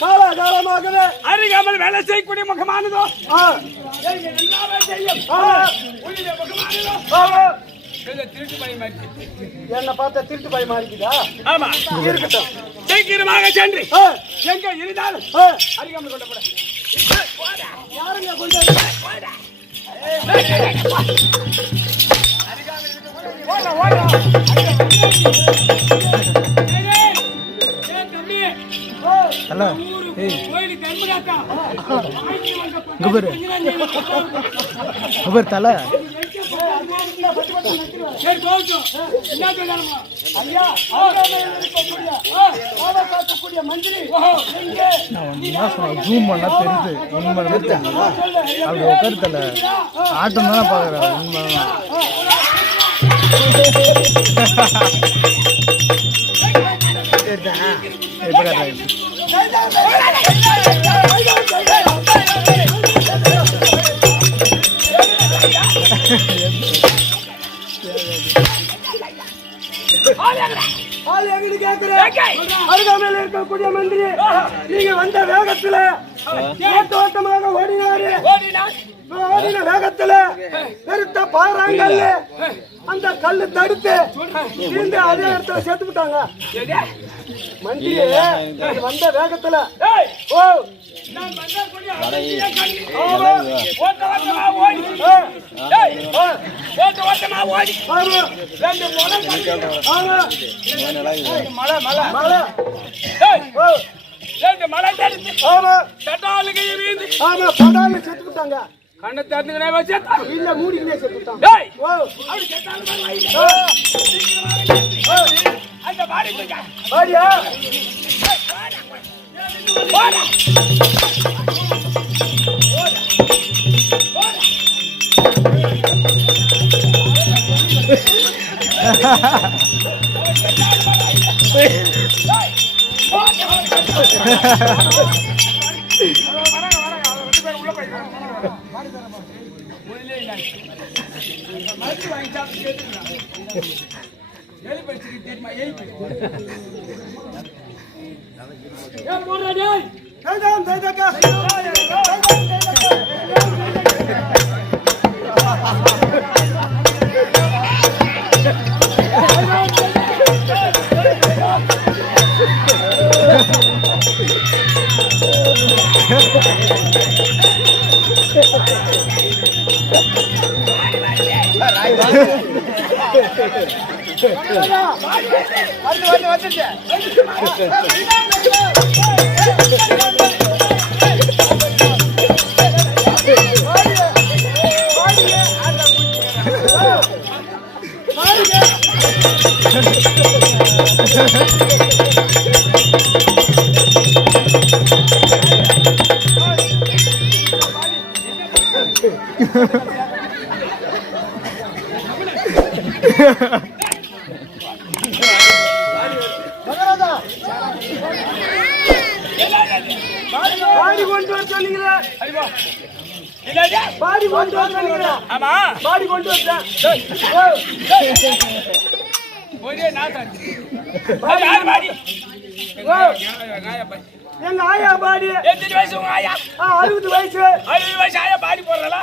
காலகாலமாகவே அறியாமல் வேலை செய்யக்கூடிய முகமானதோ என்ன பார்த்தா திருட்டு பய மாறிக்குதா? ஆமா, இருக்கட்டும். சீக்கிரமாக சென்று எங்க இருந்தாலும் அறியாமல் கொண்டப்பட யாருங்க கொண்டு ஹலோ தலை ஜூம் பண்ணா தெரியுது. உண்மை அப்படி உட்காருத்தல ஆட்டம் தானே பாக்குறேன். உண்மைதான். அருகாமையில் இருக்கக்கூடிய மந்திரி நீங்க வந்த வேகத்துல ஓட்டமாக ஓடின வேகத்துல பெருத்த பாறாங்கல் அந்த கல்லு தடுத்து அதே இடத்துல சேர்த்து விட்டாங்க. மந்திரி வந்த வேகத்துல செத்துட்டாங்க. கண்ணை திறந்துக்கினே இல்ல மூடிக்கினே செத்துட்டாங்க. பாடியா மகாராஜா பாடி கொண்டு வர சொன்னீங்களா? பாடி கொண்டு வர சொன்னீங்களா? ஆமா பாடி கொண்டு வரேன். எங்க ஆயா பாடி எத்தனை வயசு? உங்க ஆயா 60 வயசு. 60 வயசு ஆயா பாடி போடுறா?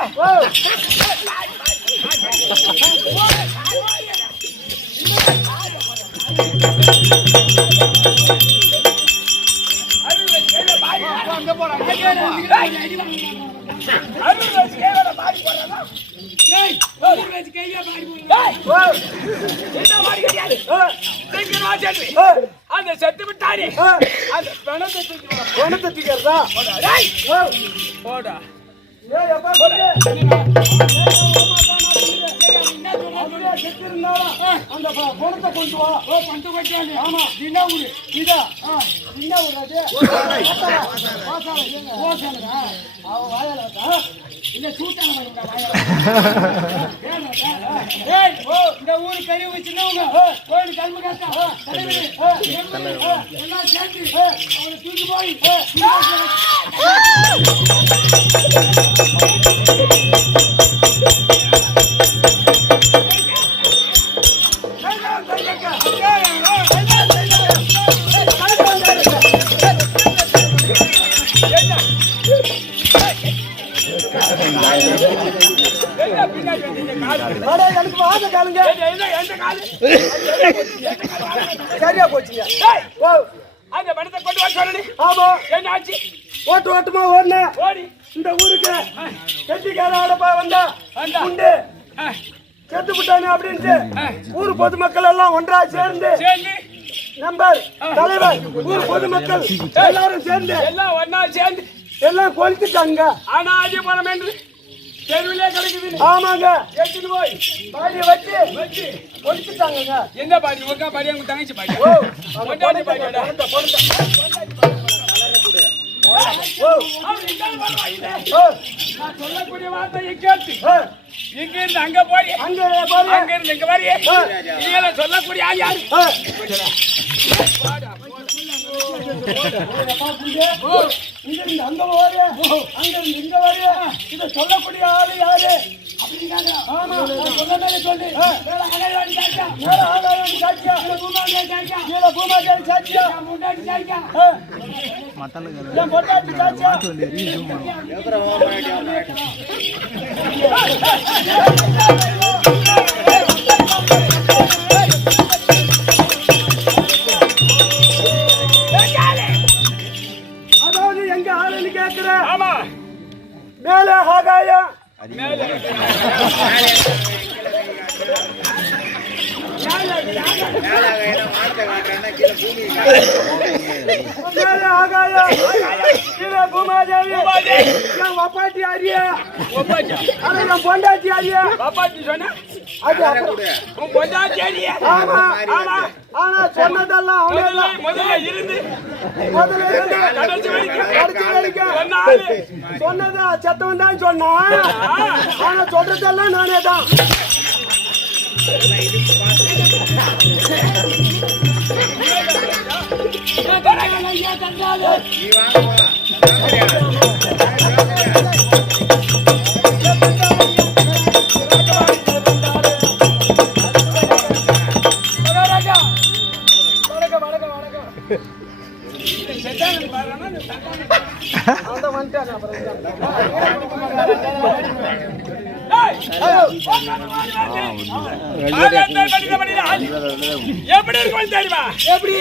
அந்த செத்து விட்டாரி அந்த பணத்தை தூக்கிறதா? போடா அந்த பணத்தை கொண்டு வா. பணத்தை கொண்டு வாங்க. ஆமா என்ன ஊரு? இதா என்ன ஊர்? அது அவன் வாயாலா இந்த சூட்டான இந்த ஊரு கழிவு சின்னவங்க கோயில் கல்வி காத்தா எல்லாம் சேர்த்து அவனை தூக்கி போய் எனக்கு வாங்க காலுங்க. சரியா போச்சுங்க. அந்த பணத்தை கொண்டு வர சொல்லி. ஆமா என்ன ஆச்சு? ஓட்டமா ஓடுன ஓடி இந்த ஊருக்கு கெட்டிக்கார ஆடப்பா வந்தா உண்டு செத்து விட்டானே அப்படின்ட்டு ஊர் பொதுமக்கள் எல்லாம் ஒன்றா சேர்ந்து நம்பர் தலைவர் ஊர் பொதுமக்கள் எல்லாரும் சேர்ந்து எல்லாம் ஒன்னா சேர்ந்து எல்லாம் கொளுத்துட்டாங்க. ஆனா ஆஜி பணம் என்று தெருவிலே கிடைக்குது. ஆமாங்க எடுத்துட்டு போய் பாடியை வச்சு கொளுத்துட்டாங்க. என்ன பாடி? உங்க பாடி உங்க தங்கச்சி பாடி. பொண்டாட்டி பாடியோட நான் சொல்லக்கூடிய வார்த்தையை கேட்டு இங்க இருந்து அங்க போய் அங்க இருந்து இங்க வரையே இதெல்லாம் சொல்லக்கூடிய ஆள் யாரு? இங்கிருந்து அங்க போற அங்கிருந்து இங்க வரைய இதை சொல்லக்கூடிய ஆளு யாரு அப்படின்னாங்க. ஆமா சொல்லவே சொல்லி மேல ஆகாயவாணி சாட்சியா, மேல ஆகாயவாணி சாட்சியா, பூமாதேவி சாட்சியா, மேல பூமாதேவி சாட்சியா, முண்டாட்டி சாட்சியா, என் பொண்டாட்டி சாட்சியா. அதாவது எங்க ஆளுன்னு கேட்கிற. ஆமா மேல ஆகாயம் மேல ஆகாயம் கீழே பூமாதேவி என் வப்பாட்டி அறியா என் பொண்டாட்டி அறியா வப்பாட்டி சொன்ன பொண்டாட்டி அறியா. ஆமா ஆமா ஆனா சொன்னதெல்லாம் முதல்ல இருந்து கடைசி வரைக்கும் சொன்னதா செத்தவன் தான் சொன்னான். ஆனா சொல்றதெல்லாம் நானே தான். எப்படி இருக்கும் தெரியுமா? எப்படி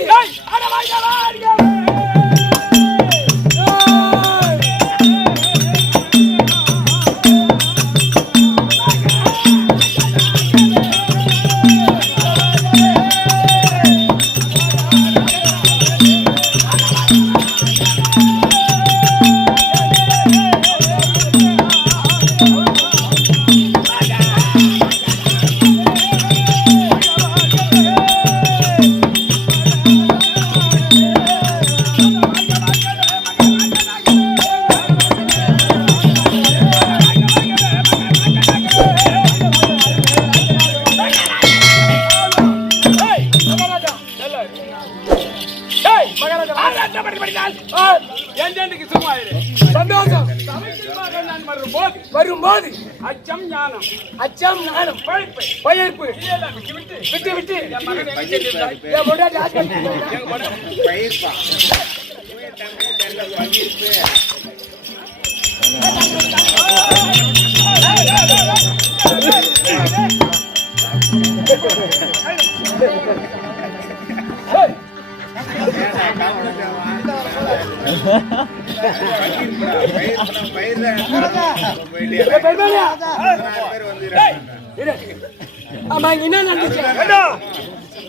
நான் வரும்போது அச்சம் ஞானம் பயிர்ப்பு விட்டு விட்டு என் மகன் என்ன செய்திருந்தாய்? என் பொண்டாட்டி ஆஸ்பத்திரிக்கு என்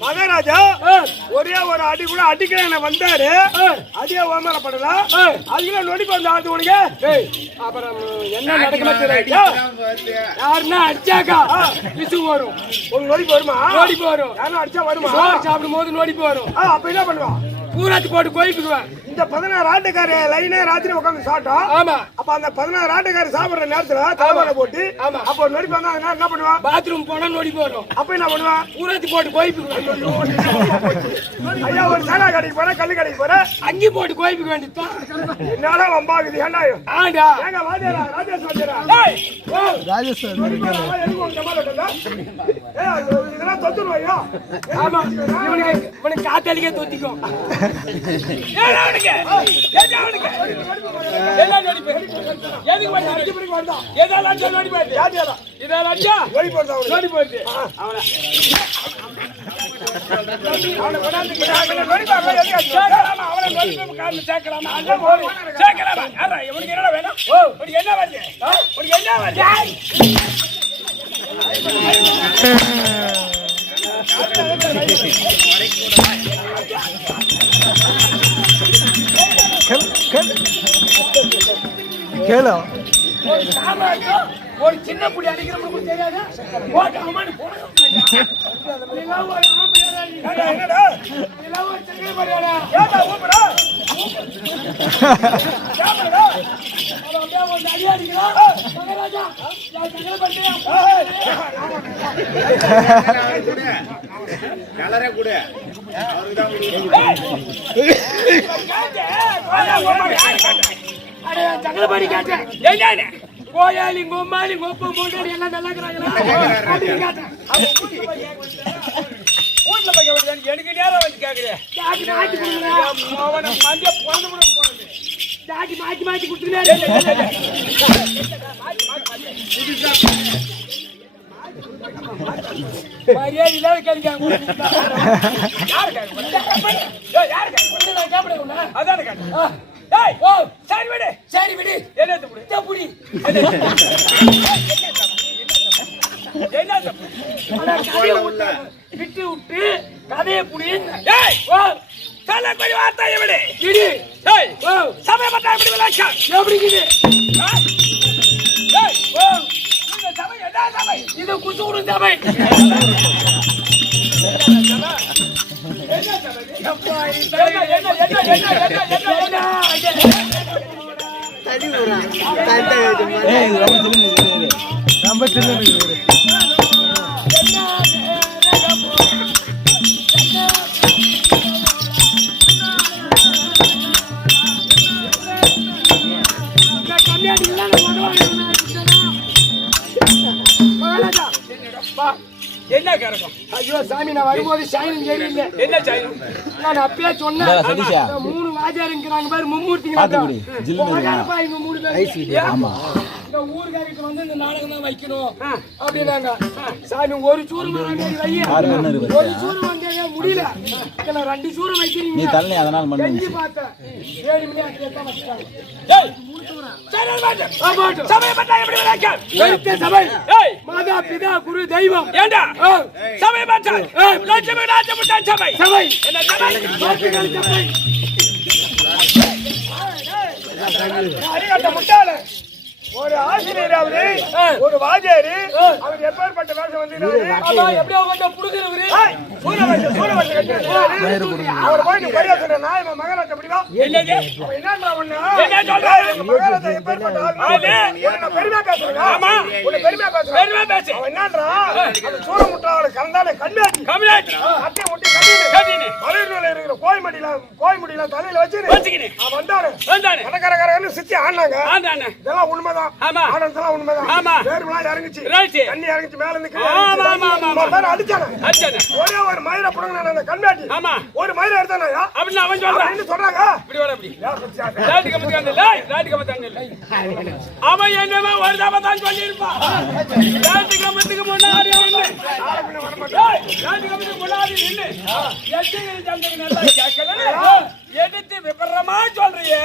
மகாராஜா ஒரே ஒரு அடி கூட அடிக்க வந்தாரு. அதே ஓமரப்படல அதுல நொடிப்பு வந்து ஆடுது உனக்கு. அப்புறம் என்ன நடக்குமா யாருன்னா அடிச்சாக்கா விசு வரும். ஒரு நொடிப்பு வருமா? நொடிப்பு வரும். யாரும் அடிச்சா வருமா? சாப்பிடும் போது நொடிப்பு வரும். அப்ப என்ன பண்ணுவான்? பூராத்தி போட்டு கோயிக்குவேன். இந்த 16 ஆட்டுக்கார லைனே ராத்திரி உட்காந்து சாப்பிட்டோம். ஆமா. அப்ப அந்த 16 ஆட்டுக்கார சாப்பிடுற நேரத்துல தலைவரை போட்டு அப்ப நொடிப்பு வந்தா என்ன பண்ணுவான்? பாத்ரூம் போனா நொடிப்பு வரும். அப்ப என்ன பண்ணுவான்? பூராத்தி போட்டு கோயிக்குவேன். ஐயா ஒரு சாலா கடைக்கு போற கல்லு கடைக்கு போற அங்கி போட்டு கோயிக்க வேண்டியதுதான். என்னால வம்பாகுது. ஏண்டா ஆண்டா ஏங்க வாஜரா ராஜேஷ் வாஜரா ராஜேஷ் இதெல்லாம் தொத்துருவாயா? ஆமா இவனுக்கு காத்தாலிக்கே தொத்திக்கும். கேளோ ஒரு சின்ன புடி அடிக்கிறவங்களுக்கு தெரியாது. சங்கலபடி கேட்டேன். கோயாளி கோமாளி கோப்ப போட்டு எல்லாம் நல்லா இருக்கிறாங்களா? எனக்கு நேரம் வச்சு கேக்குறேன். மாத்தி மாத்தி கொடுத்துருக்காரு. மரியாதை இல்லாத கேள்வி சரி விடு என்ன புடி விட்டு விட்டு கதையை புடி. வார்த்தையை விடு சபை பத்தா எப்படி விளையாட்டம் எப்படிக்குது? இது குசூரு சபை. ரொம்ப சின்ன என்ன கரகம்? ஐயோ சாமி நான் வரும்போது சைனிங் சரியில்லை. என்ன சைனிங்? நான் அப்பயே சொன்னேன். 3 வாஜாருங்கிறாங்க பாரு மும்மூர்த்திங்க. இந்த ஊருக்காரிட்டு வந்து இந்த நாடகம் தான் வைக்கணும் அப்படின்னாங்க. சாமி ஒரு சூறு ஒரு சூறு வந்தே முடியல. 2 சூறு வைக்கிறீங்க. செஞ்சு பார்த்தேன் 7 மணி ஆக்கிதான் வச்சுட்டாங்க. மாதா பிதா குரு தெய்வம் ஏண்டா சபை மாற்றான் லட்சுமி ராஜமுட்டான் சபை சபை என்ன சபை முட்டாள ஒரு ஆசிரியராவது ஒரு வாஜாரி அவர் எப்பேற்பட்ட வேஷம் வந்து எப்படியோ கொஞ்சம் புடுங்குறவரு அவர் போயிட்டு பரியா சொல்றா இவன் மகாராஜா அப்படிவா என்ன மகாராஜா எப்பேற்பட்ட பெருமையா பேசுறேன் பெருமையா பேசு என்னன்றா சூழ முட்டாள கலந்தாலே கம்மியாச்சு கட்டி முட்டி கட்டினு மலையில இருக்கிற கோயமுடியெல்லாம் தலையில வச்சுக்கினு வந்தானு கரகரன்னு சுத்தி ஆடினாங்க. இதெல்லாம் உண்மைதான். ஆனதெல்லாம் உண்மைதான். வேறுலாம் இறங்குச்சு, தண்ணி இறங்குச்சு மேல இருந்து அடிச்சானு. ஒரே ஒரு மயிரை புடுங்கின அந்த கண்ணாடி ஒரு மயிரை எடுத்தானயா அப்படின்னு அவன் சொல்றான். சொல்றாங்க அவன் என்னவோ ஒரு தான் சொல்லியிருப்பான். கம்பத்துக்கு முன்னாடி எடுத்து விபரமா சொல்றியே.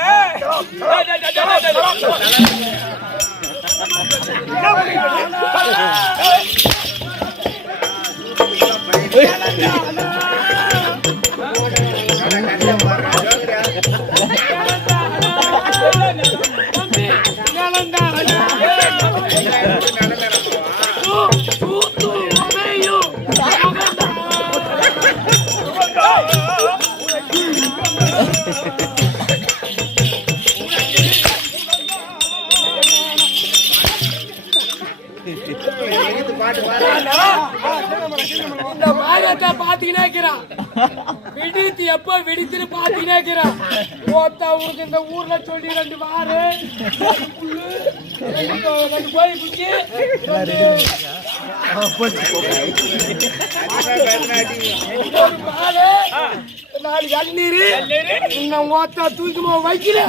இந்த மாரியத்தை பாத்தீங்கன்னா இருக்கிறான். விடித்து எப்ப விடித்துன்னு பாத்தீங்கன்னா இருக்கிறான். உனக்கு இந்த ஊர்ல சொல்லி 2 வாரு 2 கோழி குச்சி 4 இளநீர் இன்னும் ஓத்தா தூக்கமா வைக்கல.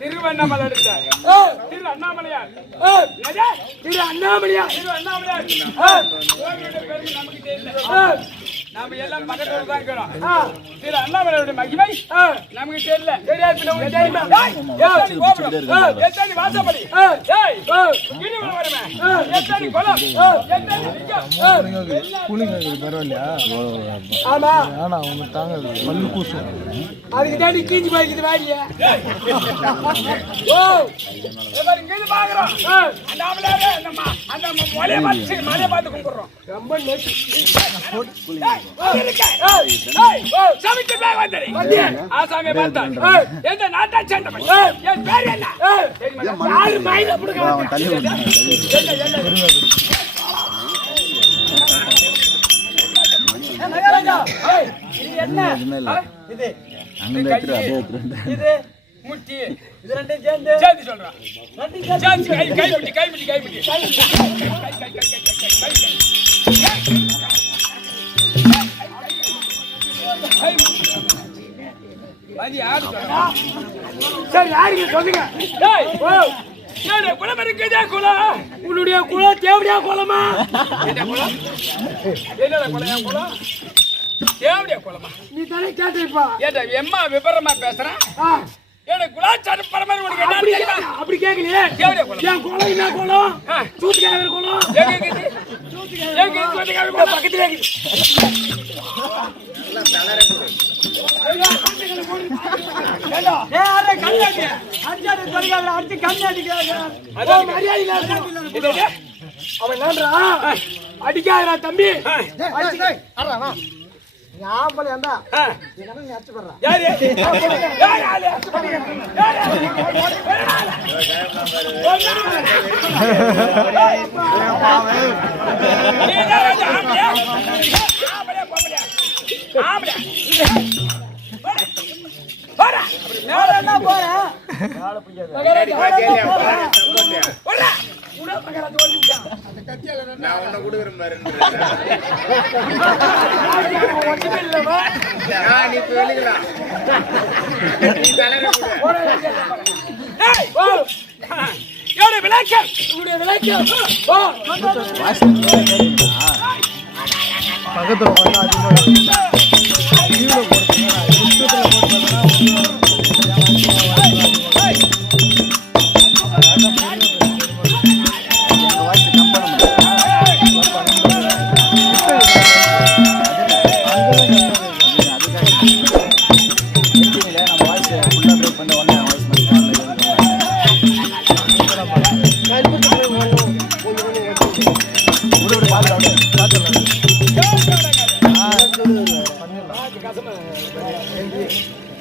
திருவண்ணாமலை திரு அண்ணாமலையார் நமக்கு தெரியல. நாம எல்லாம் பக்கத்துல தான் இருக்கிறோம். திரு அண்ணாமலையோட மகிமை நமக்கு தெரியல. எத்தனை வாசப்படி, அதுக்கு தாண்டி கீஞ்சி பாய்க்குது வாடிய. மலையை பார்த்து கும்பிடுறோம். ரொம்ப ஆசாமியை பார்த்தான். எந்த நாட்டை சேர்ந்தவன்? என் பேர் என்ன? யாரு மயில புடுங்க முட்டி இது 2 சேர்ந்து சொல்றான். கைப்பிடி கைப்பிடி கைப்பிடி சரி யாருங்க சொல்லுங்க. குளம் இருக்குதே குளம். உன்னுடைய குளம் தேவடியா குளமா? என்னடா குளம்? குளம் தேவடியா குளமா? நீ தானே கேட்டிருப்பா. ஏடா எம்மா விபரமா பேசுறேன். எனக்கு குலாச்சாரம் பரமாரி உனக்கு என்ன தெரியுமா? அப்படி கேக்கலையே. தேவடியா குளம். ஏன் குளம் என்ன குளம்? சூத்துக்கார குளம். எங்க இருக்குது? எங்க சூத்துக்கார குளம் பக்கத்துல இருக்குது. நல்லா தலற குடு. ஏடா ஏ அரே கண்ணாடி அஞ்சாடு சொல்றாங்க. அடிச்சு கண்ணாடி கேக்குறாங்க. ஓ மரியாதை இல்ல. அவன் என்னன்றா? அடிக்காதடா தம்பி. டேய் அரா வா. யாம்பல ஏண்டா? நீங்க என்ன அடிச்சு போறா? யாரு? யாரு அடிச்சு போறீங்க? யாரு? ஆம்பளை போடா மேல என்ன போற மேல புடியாது போடா உடா பக்கற ஜோடிச்சா அந்த கத்தியல நான் உன்னை குடுக்குறேன் பாரு ஒண்ணு இல்லமா நான் நீ வெளியலாம் நீ தலற குடு ஏய் ஓ யாரே விளைக்க உடைய விளைக்க ஓ பக்கத்துல வந்தா அதிகமா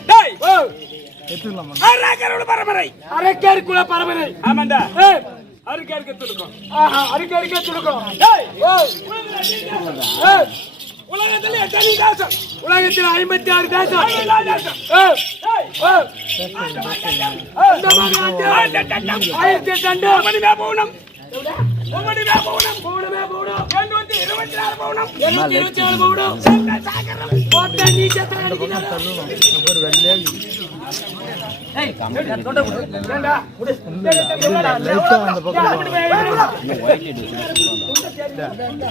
டேய் எடுத்துக்கலாம் அரக்கரோட பரம்பரை அரக்கருக்குள்ள பரம்பரை ஆமாண்டா அருக்கருக்கு துடுக்கும் அருக்கருக்கே துடுக்கும் உலகத்தில் எத்தனை தேசம் உலகத்தில் 56 தேசம் அந்த பக்கம்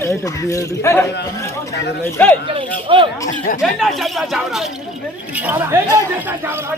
லைட் அப்படி எடு என்ன சத்தா சாவரா என்ன சத்தா சாவரா